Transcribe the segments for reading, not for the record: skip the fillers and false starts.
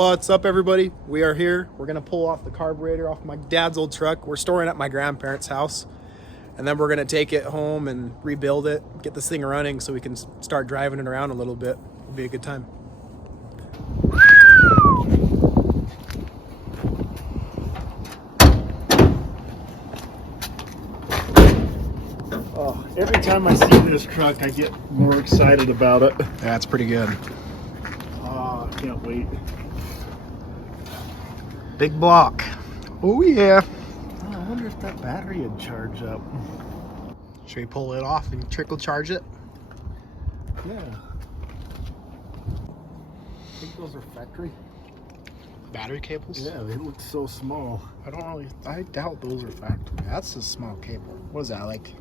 What's up, everybody? We are here. We're gonna pull off the carburetor off my dad's old truck. We're storing it at my grandparents' house, and then we're gonna take it home and rebuild it, get this thing running so we can start driving it around a little bit. It'll be a good time. Oh, every time I see this truck, I get more excited about it. Yeah, it's pretty good. Oh, I can't wait. Big block. Oh yeah. Oh, I wonder if that battery would charge up. Should we pull it off and trickle charge it? Yeah. I think those are factory. Battery cables? Yeah, they look so small. I doubt those are factory. That's a small cable. What is that, like?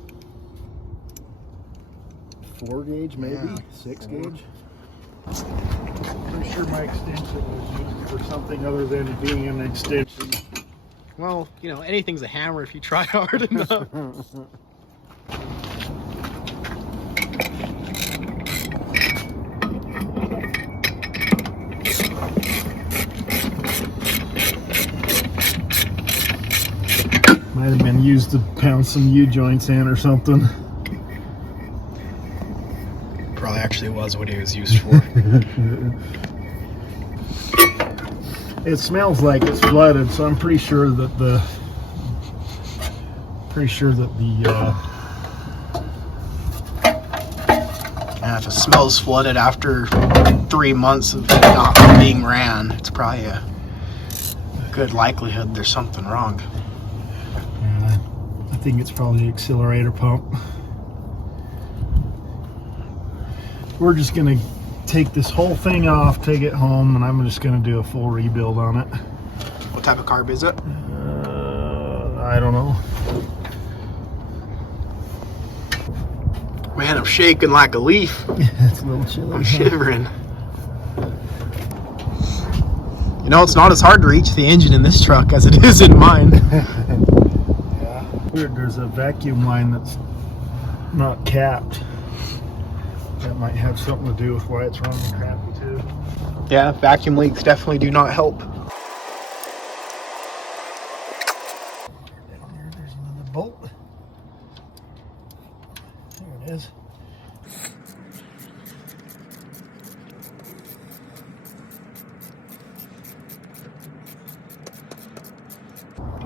4 gauge, maybe? Yeah, 6 4. gauge? Pretty sure my extension was used for something other than being an extension. Well, you know, anything's a hammer if you try hard enough. Might have been used to pound some U-joints in or something. Probably actually was what he was used for. It smells like it's flooded, so I'm pretty sure that the And if it smells flooded after 3 months of not being ran, it's probably a good likelihood there's something wrong. I think it's probably the accelerator pump. We're just gonna take this whole thing off, take it home, and I'm just gonna do a full rebuild on it. What type of carb is it? I don't know. Man, I'm shaking like a leaf. It's a little chilly. I'm shivering. You know, it's not as hard to reach the engine in this truck as it is in mine. Yeah. Weird, there's a vacuum line that's not capped. That might have something to do with why it's running crappy too. Yeah, vacuum leaks definitely do not help. There's another bolt. There it is.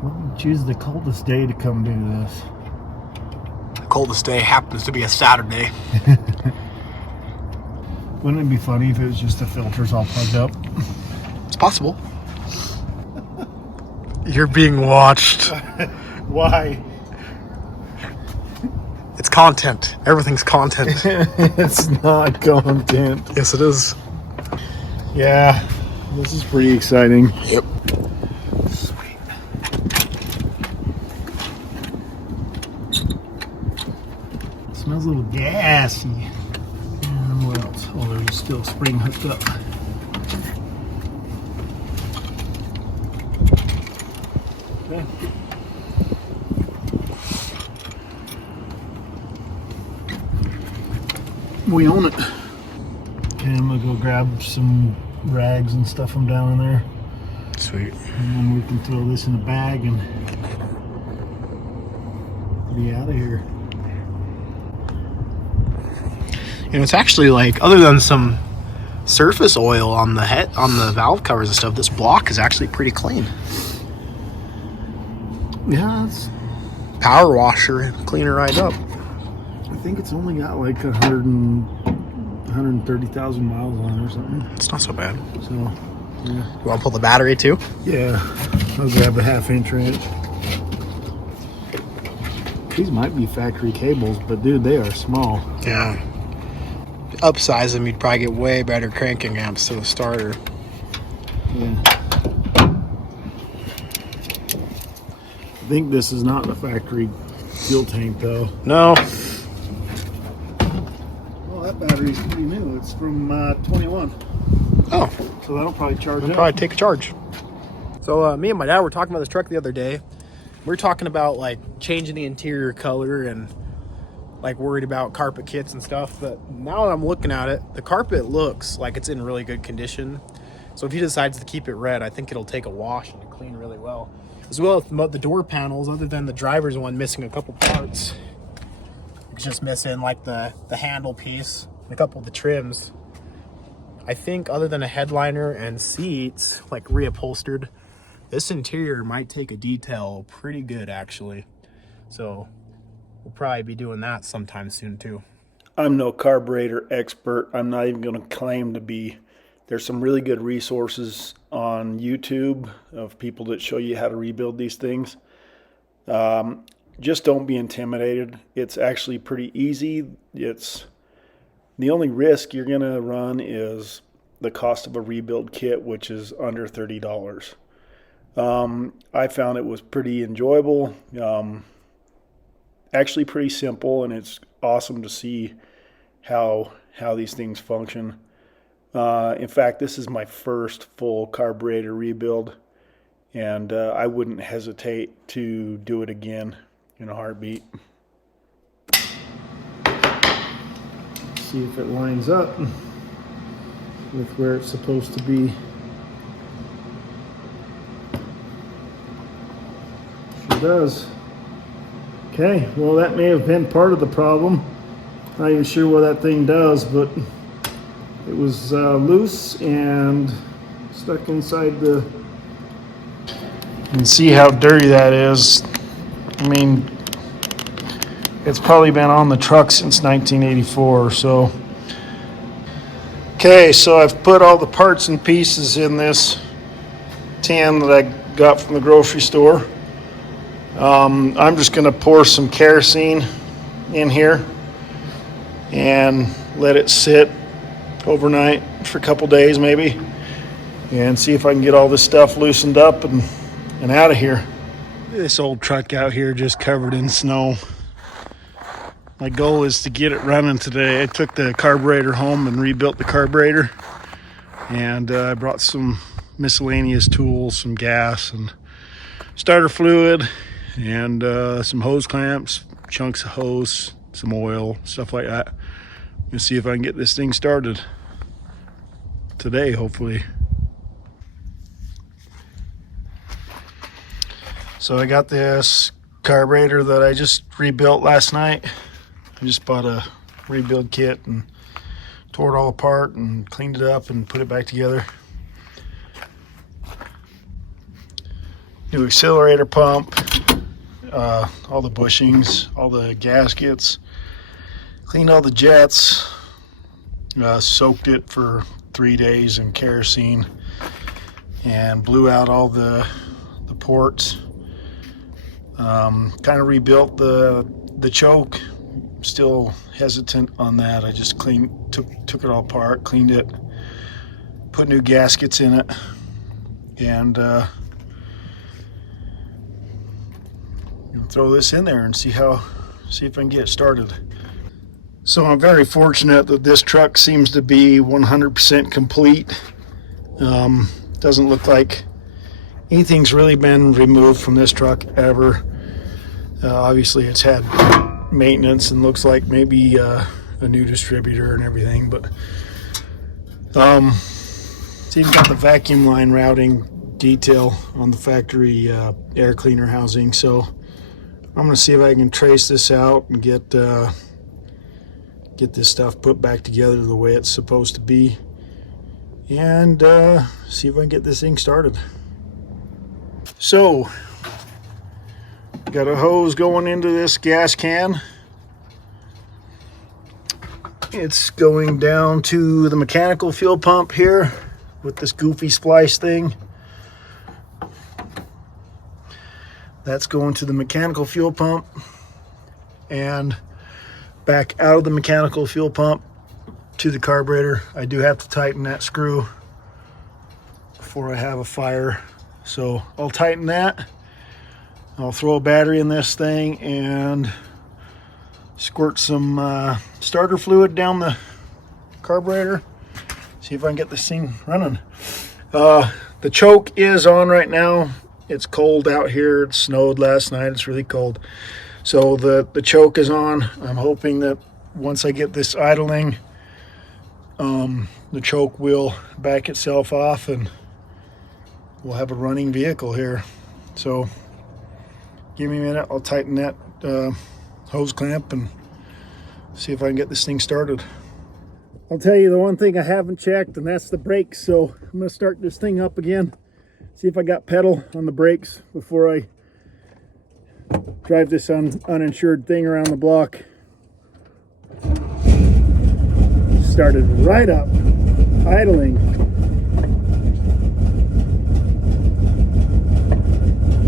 Well, choose the coldest day to come do this. The coldest day happens to be a Saturday. Wouldn't it be funny if it was just the filters all plugged up? It's possible. You're being watched. Why? It's content. Everything's content. It's not content. Yes, it is. Yeah, this is pretty exciting. Yep. Sweet. It smells a little gassy. And what else? Oh, there's still a spring hooked up. Okay. We own it. Okay, I'm gonna go grab some rags and stuff them down in there. Sweet. And then we can throw this in a bag and be out of here. You know, it's actually like, other than some surface oil on the valve covers and stuff, this block is actually pretty clean. Yeah, it's, Power washer and clean it right up. I think it's only got like 130,000 miles on it or something. It's not so bad. So, yeah. You want to pull the battery too? Yeah, I'll grab a 1/2 wrench. These might be factory cables, but dude, they are small. Yeah. Upsize them, you'd probably get way better cranking amps to the starter. Yeah. I think this is not the factory fuel tank though. No. Well, that battery's pretty new. It's from 21. Oh. So that'll probably charge It'll up. probably take a charge. So me and my dad were talking about this truck the other day. We were talking about like changing the interior color and like worried about carpet kits and stuff. But now that I'm looking at it, the carpet looks like it's in really good condition. So if he decides to keep it red, I think it'll take a wash and clean really well. As well as the door panels, other than the driver's one missing a couple parts. It's just missing like the handle piece and a couple of the trims. I think other than a headliner and seats, like reupholstered, this interior might take a detail pretty good actually. So we'll probably be doing that sometime soon too. I'm no carburetor expert. I'm not even going to claim to be. There's some really good resources on YouTube of people that show you how to rebuild these things. Just don't be intimidated. It's actually pretty easy. It's the only risk you're going to run is the cost of a rebuild kit, which is under $30. I found it was pretty enjoyable, actually pretty simple, and it's awesome to see how these things function. In fact, this is my first full carburetor rebuild, and I wouldn't hesitate to do it again in a heartbeat. See if it lines up with where it's supposed to be. Sure does. Okay, well, that may have been part of the problem. Not even sure what that thing does, but it was loose and stuck inside the... You can see how dirty that is. I mean, it's probably been on the truck since 1984, so... Okay, so I've put all the parts and pieces in this tin that I got from the grocery store. I'm just going to pour some kerosene in here and let it sit overnight for a couple days maybe, and see if I can get all this stuff loosened up and out of here. This old truck out here just covered in snow. My goal is to get it running today. I took the carburetor home and rebuilt the carburetor, and I brought some miscellaneous tools, some gas and starter fluid, and some hose clamps, chunks of hose, some oil, stuff like that. Let's see if I can get this thing started today, hopefully. So I got this carburetor that I just rebuilt last night. I just bought a rebuild kit and tore it all apart and cleaned it up and put it back together. New accelerator pump, all the bushings, all the gaskets, cleaned all the jets, soaked it for 3 days in kerosene, and blew out all the ports. Kind of rebuilt the choke. Still hesitant on that. I just took it all apart, cleaned it, put new gaskets in it, and throw this in there and see if I can get it started. So I'm very fortunate that this truck seems to be 100% complete. Doesn't look like anything's really been removed from this truck ever. Obviously it's had maintenance and looks like maybe a new distributor and everything, but it's even got the vacuum line routing detail on the factory air cleaner housing. So I'm going to see if I can trace this out and get this stuff put back together the way it's supposed to be, and see if I can get this thing started. So got a hose going into this gas can. It's going down to the mechanical fuel pump here with this goofy splice thing. That's going to the mechanical fuel pump and back out of the mechanical fuel pump to the carburetor. I do have to tighten that screw before I have a fire, so I'll tighten that. I'll throw a battery in this thing and squirt some starter fluid down the carburetor. See if I can get this thing running. The choke is on right now. It's cold out here. It snowed last night. It's really cold. So the choke is on. I'm hoping that once I get this idling, the choke will back itself off and we'll have a running vehicle here. So give me a minute, I'll tighten that hose clamp and see if I can get this thing started. I'll tell you the one thing I haven't checked, and that's the brakes. So I'm gonna start this thing up again, see if I got pedal on the brakes before I drive this uninsured thing around the block. Started right up, idling.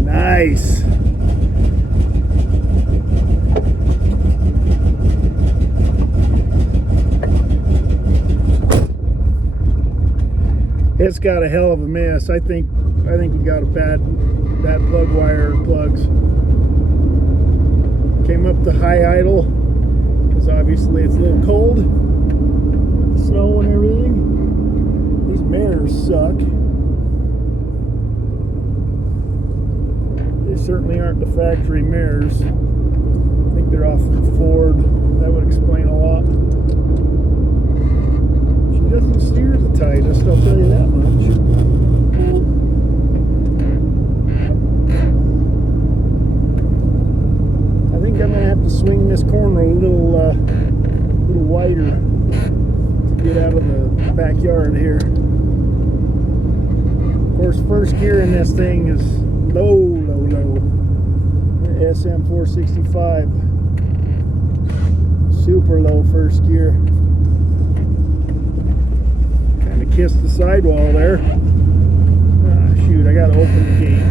Nice. It's got a hell of a mess. I think we got a bad plug wire or plugs. Came up to high idle because obviously it's a little cold with the snow and everything. These mirrors suck. They certainly aren't the factory mirrors. I think they're off of Ford. That would explain a lot. She doesn't steer the tightest, I'll tell you that much. I think I'm gonna have to swing this corner a little wider to get out of the backyard here. Of course, first gear in this thing is low. SM465. Super low first gear. Kind of kissed the sidewall there. Ah, shoot, I gotta open the gate.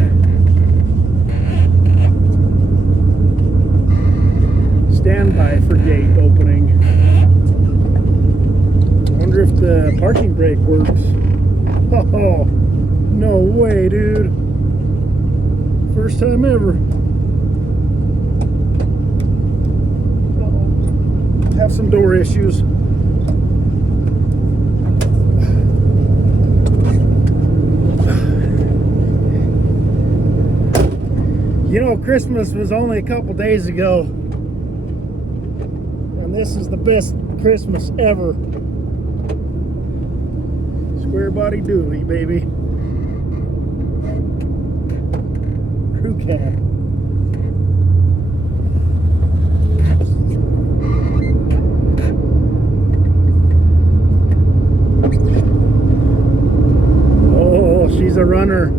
Standby for gate opening. I wonder if the parking brake works. Oh, no way, dude. First time ever. Have some door issues. You know, Christmas was only a couple days ago, and this is the best Christmas ever. Square body dually, baby. Crew cab. She's a runner.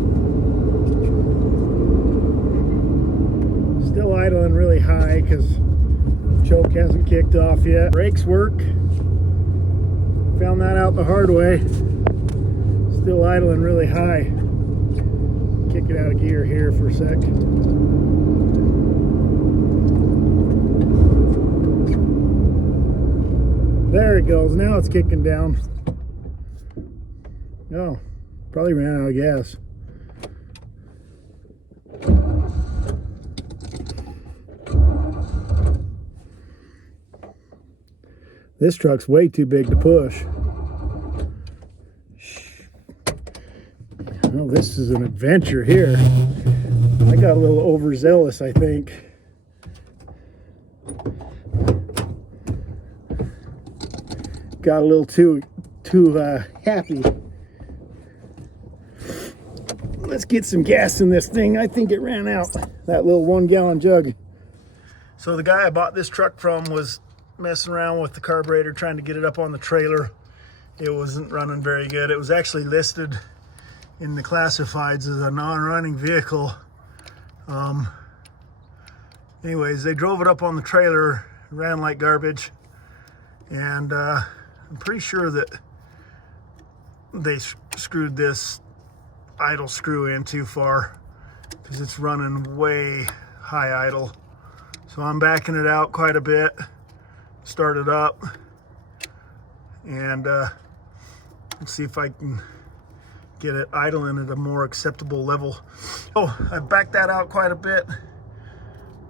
Still idling really high because choke hasn't kicked off yet. Brakes work. Found that out the hard way. Still idling really high. Kick it out of gear here for a sec. There it goes. Now it's kicking down. Oh. Probably ran out of gas. This truck's way too big to push. Well, this is an adventure here. I got a little overzealous, I think. Got a little too happy. Let's get some gas in this thing. I think it ran out, that little 1-gallon jug. So the guy I bought this truck from was messing around with the carburetor, trying to get it up on the trailer. It wasn't running very good. It was actually listed in the classifieds as a non-running vehicle. Anyways, they drove it up on the trailer, ran like garbage, and I'm pretty sure that they screwed this idle screw in too far because it's running way high idle. So I'm backing it out quite a bit, start it up, and let's see if I can get it idling at a more acceptable level. Oh, I've backed that out quite a bit.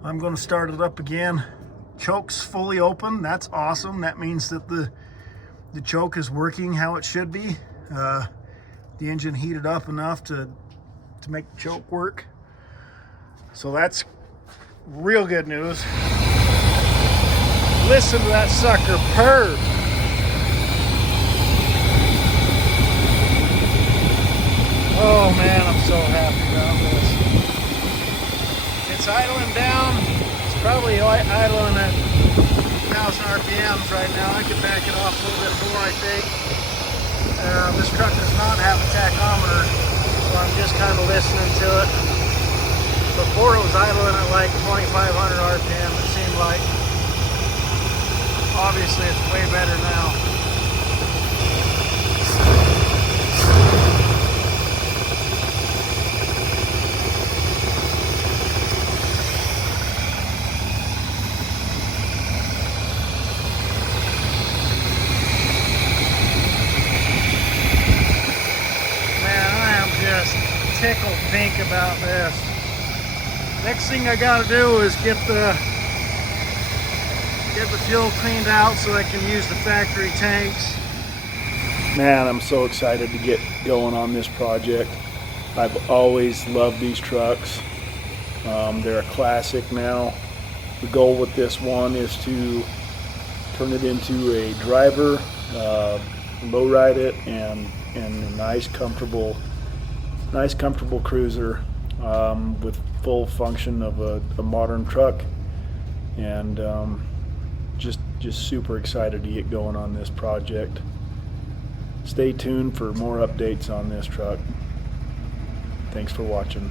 I'm going to start it up again. Choke's fully open. That's awesome. That means that the choke is working how it should be. The engine heated up enough to make the choke work. So that's real good news. Listen to that sucker purr. Oh man, I'm so happy about this. It's idling down. It's probably idling at 1,000 RPMs right now. I could back it off a little bit more, I think. This truck does not have a tachometer, so I'm just kind of listening to it. Before it was idling at like 2,500 RPM, it seemed like. Obviously, it's way better now. Tickled pink about this. Next thing I gotta do is get the fuel cleaned out so I can use the factory tanks. Man, I'm so excited to get going on this project. I've always loved these trucks. They're a classic now. The goal with this one is to turn it into a driver, low ride it, and a nice comfortable cruiser with full function of a modern truck, and just super excited to get going on this project. Stay tuned for more updates on this truck. Thanks for watching.